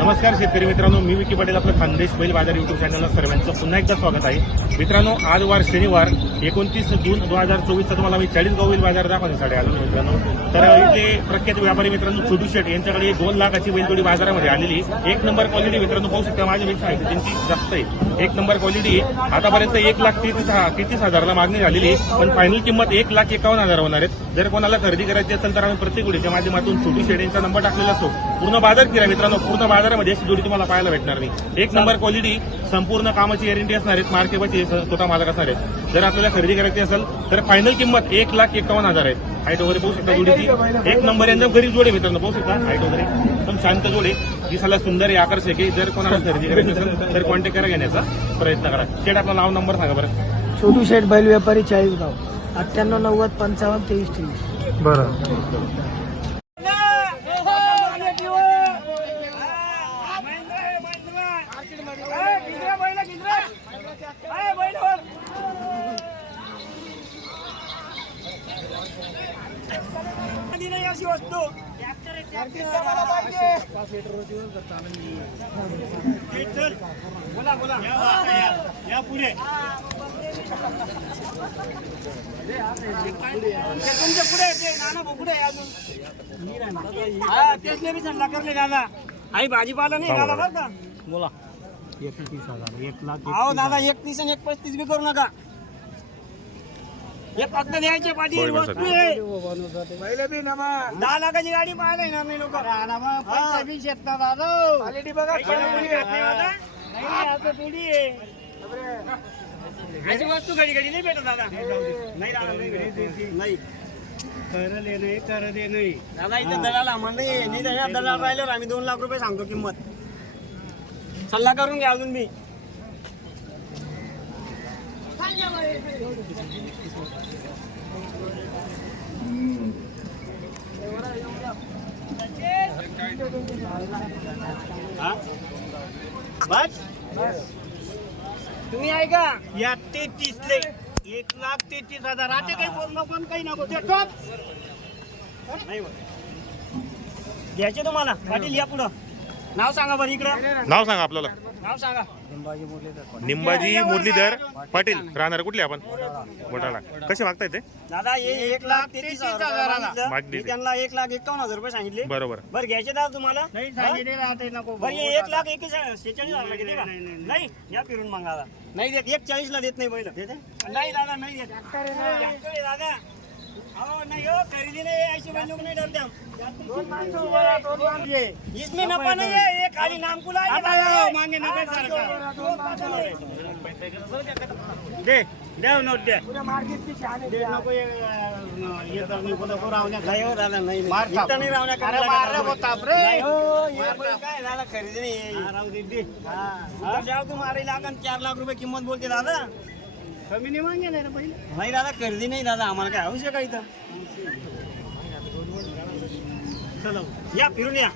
नमस्कार शेतकरी मित्रांनो मी विकी पाटील आपलं खानदेश बैल बाजार युट्यूब चॅनलला सर्वांचं पुन्हा एकदा स्वागत आहे. मित्रांनो आज वार शनिवार एकोणतीस जून दोन हजार चोवीसचा तुम्हाला मी चाळीसगाव बैल बाजार दाखवण्यासाठी आलो मित्रांनो. तर इथे प्रख्यात व्यापारी मित्रांनो छोटू शेट यांच्याकडे दोन लाखाची बैलजोडी बाजारामध्ये आलेली एक नंबर क्वालिटी मित्रांनो पाहू शकता माझ्यापेक्षा आहे त्यांची जास्त आहे. एक नंबर क्वालिटी आतापर्यंत एक लाख तेहतीस तेहतीस हजाराला मागणी झालेली आहे पण फायनल किंमत एक लाख एकावन्न हजार होणार आहेत जर कोणाला खरेदी करायची असेल तर आम्ही प्रत्येक जोडीच्या माध्यमातून छोटी शेड नंबर टाकलेला असतो. पूर्ण बाजार फिरा मित्रांनो पूर्ण बाजारामध्ये अशी जोडी तुम्हाला पाहायला भेटणार नाही एक नंबर क्वालिटी संपूर्ण कामाची गॅरंटी असणार आहेत मार्केटची स्वतः मालक असणार आहेत. जर आपल्याला खरेदी करायची असेल तर फायनल किंमत एक लाख एकावन्न हजार आहे. हाईट वगैरे पाहू शकता जोडीची. एक नंबर यांचा गरीब जोडे मित्रांनो पाहू शकता हाईट वगैरे. एकदम शांत जोडे दिसायला सुंदर आहे आकर्षक आहे. जर कोणाला खरेदी करायची असेल तर कॉन्टॅक्ट करा घेण्याचा प्रयत्न करा. शेड आपला नाव नंबर सांगा बरं. छोटू शेठ बैल व्यापारी चाळीसगाव. अठ्ठ्याण्णव नव्वद पंचावन्न तेवीस तेवीस. बरं. बोला बोला. या पुढे. तुमच्यापुढे ते नाना पुढे आहे अजून. हा तेच मी सल्ला करले दादा. आई भाजीपाला नाही दादा बरं. का? बोला. एकतीस हजार एक लाख अहो दादा एकतीस आणि एक पस्तीस बी करू नका. हे फक्त द्यायचे पाटील बरं, वस्तू आहे. पहिले बी नमा दहा लाखाची गाडी पाहायला येणार नाही लोक. पैसा बी शेतना दादा क्वालिटी बघा अशी वस्तू घडी घडी नाही भेटत दादा. नाही दादा नाही भेटत. नाही. करले नाही कर दे नाही. दादा इथे दलाल आम्हाला नाही नाही तर दलाल राहिल्यावर आम्ही दोन लाख रुपये सांगतो किंमत. सल्ला करून घ्या अजून मी. हा? बस. तुम्ही ऐका या तेहतीस ले एक लाख तेहतीस हजार. आता काही बोल नको आणि काही नको. ते टॉप नाही होत. घ्यायचे तुम्हाला. पाटील या पुढं. नाव सांगा बरं इकडं. नाव सांगा आपल्याला. नाव सांगा. निंबाजी मुरलीधर पाटील. राहणार कुठले आपण? बोटाळा कसे मागताय ते? दादा हे एक लाख तेहतीस हजार मागणी. मी त्यांना एक लाख एकावन्न हजार रुपये सांगितले. बरोबर. बरं घ्यायचे दादा तुम्हाला? नाही सांगितले राहते नको बरं हे एक लाख एकवीस शेहेचाळीस हजार किती का नाही या फिरून मग दादा. नाही देत एक चाळीस ला देत नाही पहिलं. नाही दादा नाही देत. ट्रॅक्टर आहे दादा. हो नाही हो खरेदी नाही ऐंशी रुपये लोक नाही डरते हम. इसमें नफा नहीं है ये खाली नाम को मांगे नफे दे द्या नोट दे दे नको हे, हे नाही हो नाही. नाही. नाही नाही. हो, हे नाही हा. मारे लागन चार लाख रुपये किंमत बोलते दादा. कमी नाही मागे नाही दादा खरेदी नाही दादा आम्हाला काय आवश्यक आहे इथं? चला या फिरून या.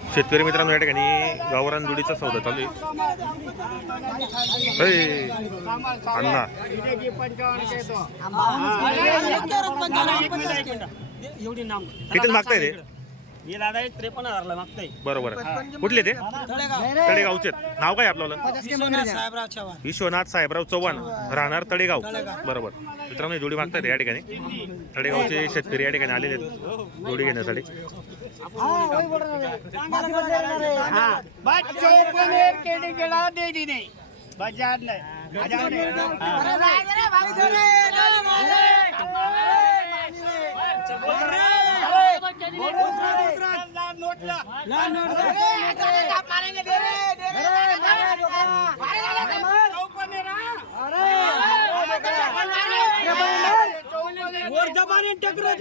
शेतकरी मित्रांनो या ठिकाणी गावरान जोडीचा सौदा चालू आहे. अण्णा. एवढी नाम. कितीच मागताय ते? हे दादा एक त्रेपन्न हजारला मागताय. बरोबर. कुठले ते? तळेगावचे नाव काय आपल्याला साहेबराव चव्हाण. विश्वनाथ साहेबराव चव्हाण. राहणार तळेगाव. बरोबर. मित्रांनो ही जोडी मागतात या ठिकाणी. तळेगावचे शेतकरी या ठिकाणी आलेले आहेत. जोडी घेण्यासाठी. दी नहीं बाजार नहीं बाजार नहीं वर दबाने टकरत